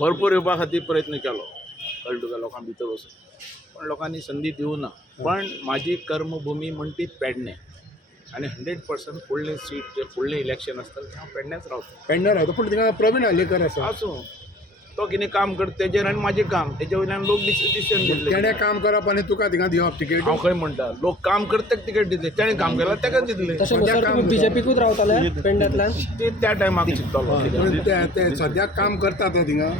भरपूर येवपा खातीर प्रयत्न केलो, कळ्ळें तुका, लोकां भितर वचून, पण लोकांनी संदी दिवना. पण म्हाजी कर्मभुमी म्हणटा ती पेडणे, आनी 100% फुडलें सीट जें फुडलें इलेक्शन आसतलें हांव पेडण्याच रावता. पेडण्यां रावता, पूण थिंगा प्रवीण हल्लेकर आसा. आसूं, तो कितें काम करता तेजेर आनी म्हाजें काम तेजे वयल्यान लोक डिसिजन दितले. तेणें काम करप आनी तुका थिंगा दिवप तिकेट. हांव खंय म्हणटा, लोक काम करता ताका तिकेट दितले, तेणें काम केलां ताका दितले. बीजेपीकूच रावताले पेडण्यातल्यान ते त्या टायमाक चिंतलो पूण ते सद्याक काम करता तो थिंगा.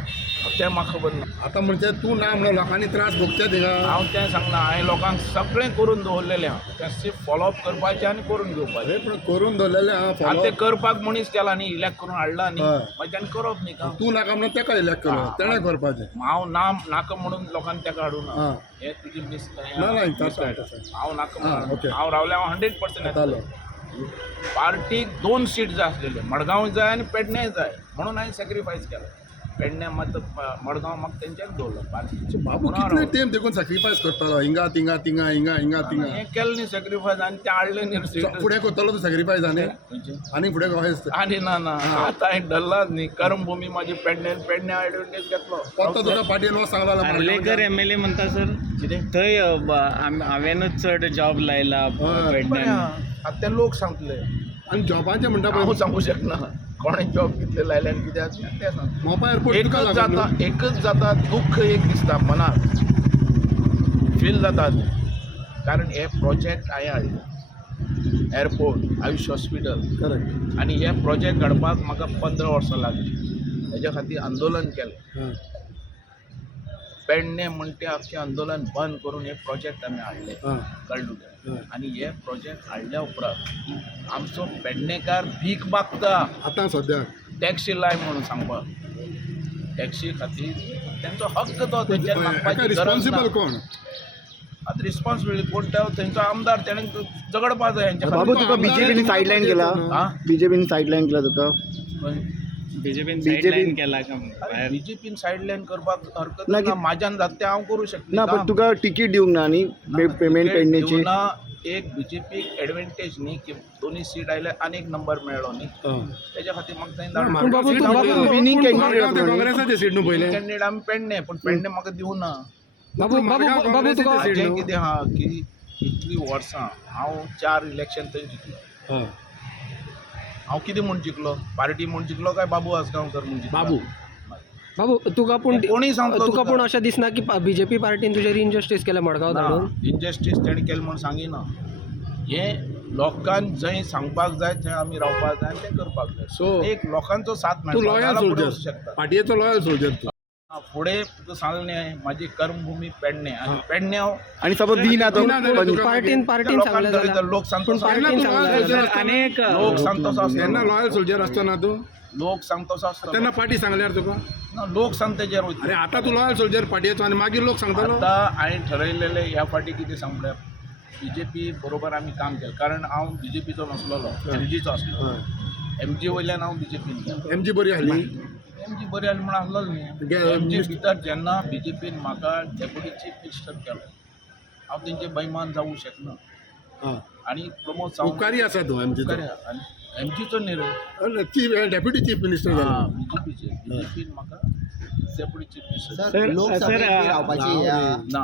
तें म्हाका खबर ना. आतां म्हणजे तूं ना म्हणून लोकांनी त्रास भोगता थिंगा. हांव तें सांगना, हांवें लोकांक सगळें करून दवरलेलें हांव. तें सिर्फ फॉलोअप करपाचें आनी करून घेवपाचें. अरे पूण करून दवरलेलें आतां तें करपाक मनीस केला न्ही, इलॅक्ट करून हाडला न्ही, हय. मागीर तेणें करप न्ही काम. तूं नाका म्हणून तेका इलेक्ट केलो, तेणें करपाचें. हांव नाका म्हणून लोकांनी तेका हाडूना. हां. हें तुजी मिस ना ना तशें हांव नाका हां, म्हणून ओके. हांव रावल्यार हांव 100% येतालो. येतलो. पार्टीक 2 सीट जाय आसलेले, मडगांव जाय आनी पेडण्याय जाय, म्हणून हांवें सॅक्रिफायस केलो. पेडण्यां मात मडगांव म्हाका तेंच्याच दवरलो पार्टी. बाबू कितले टायम देखून सॅक्रिफायस करतालो, हिंगा तिंगा तिंगा हिंगा हिंगा तिंगा. हें केलें न्ही सॅक्रिफायस, आनी तें हाडलें न्ही सीट. फुडें करतलो तूं सॅक्रिफायस आनी आनी फुडें कशें आनी ना आतां हांवें धरलाच न्ही. कर्मभुमी म्हाजी पेडण्या एडवांटेज घेतलो. फक्त तुका पार्टीन वच सांगला आर्लेकर एमएलए म्हणटा सर, कितें थंय हांवेनूच चड जॉब लायला पेडण्यान. आतां ते लोक सांगतले, आनी जॉबाचें म्हणटा हांव सांगूं शकना कोणें जॉब कितले लायले आनी कित्याक तें सांग. मोपा एअरपोर्ट तुका लागून एकच जाता दुख्ख एक दिसता मनाक फील जाता, कारण हे प्रोजेक्ट हांवें हाडले, एअरपोर्ट, आयुष हॉस्पिटल, करेक्ट. आनी हे प्रोजेक्ट घडपाक म्हाका 15 वर्सां लागलीं. हेज्या खातीर आंदोलन केलें. हां. पेडणे म्हणटे आख्खें आंदोलन बंद करून हे प्रोजेक्ट आमी हाडले, हां. कळ्ळें तुका. आनी हे प्रोजेक्ट हाडल्या उपरांत आमचो पेडणेकार भीक मागता आतां सद्याक टॅक्सी लाय म्हणून सांगपाक. टॅक्सी खातीर तेंचो हक्क तो, तेंच्यानी मागपाची गरज ना. रिस्पॉन्सिबल कोण? आतां रिस्पॉन्सिबिलिटी कोण तो, तेंचो आमदार, तेणें झगडपाक जाय हेंच्या बाबू खातीर. तुका बीजेपीन सायडलायन केला, हां? बीजेपीन सायडलायन केला तुका. बीजेपीन सायडलायन केला का भायर? बीजेपीन सायडलायन करपाक हरकत ना ना, म्हाज्यान जाता तें हांव करूं शकता. ना पण तुका तिकीट दिवंक ना न्ही पेमेंट पेडण्याची. एक बीजेपी एडवांटेज न्ही की दोन्ही सीट आयले आनी एक नंबर मेळ्ळो न्ही, तेज्या खातीर म्हाका थंय धाडलो. विनिंग कॅन्डिडेट काँग्रेसाचे सीट न्हू पयले. कॅन्डिडेट आमी पेडणे, पण पेडणे म्हाका दिवना. काँग्रेसाचे सीट हाजें न्हू. कितें आहा की इतलीं वर्सां हांव 4 इलेक्शन थंय जिखलो. हां. हांव कितें म्हूण जिखलो, पार्टी म्हूण जिखलो काय बाबू आसगांवकर म्हूण जिखलो? बाबू. बाबू तुका पूण कोणी सांगतो तुका पूण अशें दिसना की बीजेपी पार्टीन तुजेर इनजस्टीस केलें मडगांव धाडून? इनजस्टीस तेणें केलें म्हूण सांगिना. हें लोकांक जंय सांगपाक जाय थंय आमी रावपाक जाय आनी तें करपाक जाय. So, एक लोकांचो साथ तूं मेळटा, लॉयल जाल्यार फुडें वचूं सोल्जर, शकता. पार्टयेचो लॉयल सोल्जर तूं. फुडें तुका सांगलें म्हाजी कर्मभूमी पेडणे, आनी पेडणे हांव आणि सपोज दिना तो दिना जाल्यार तुका पार्टीन सांगलें लोकांक जाल्यार धरयता, लोक सांगता पार्टीन सांगलें अनेक लोक सांगता तेन्ना लॉयल सोल्जर आसतना तूं, लोक सांगता तेन्ना आसता पार्टी सांगल्यार तुका. लोक सांगता तेजेर वयता. अरे आतां तूं लॉयल सोल्जर पार्टयेचो आनी मागीर लोक सांगतालो. आतां हांवें ठरयलेलें ह्या फाटी कितें सांगल्यार बीजेपी बरोबर आमी काम केलें, कारण हांव बीजेपीचो नासलोलो, एमजीचो आसलो. एमजी वयल्यान हांव बीजेपीन गेलो. एमजी बरी आहली. एमजी बरी आसली म्हण आसलो न्ही. एमजी भितर जेन्ना बीजेपीन म्हाका डेप्युटी चीफ मिनिस्टर केलो, हांव तेंचे बैमान जावूं शकना. हां. आनी प्रमोद सावंत उपकारी आसा तूं एमजीचो. एमजीचो न्ही रे, डेप्युटी चीफ मिनिस्टर हां, जालो. बीजेपीचें. बीजेपीन म्हाका डेप्युटी चीफ मिनिस्टर सर ना.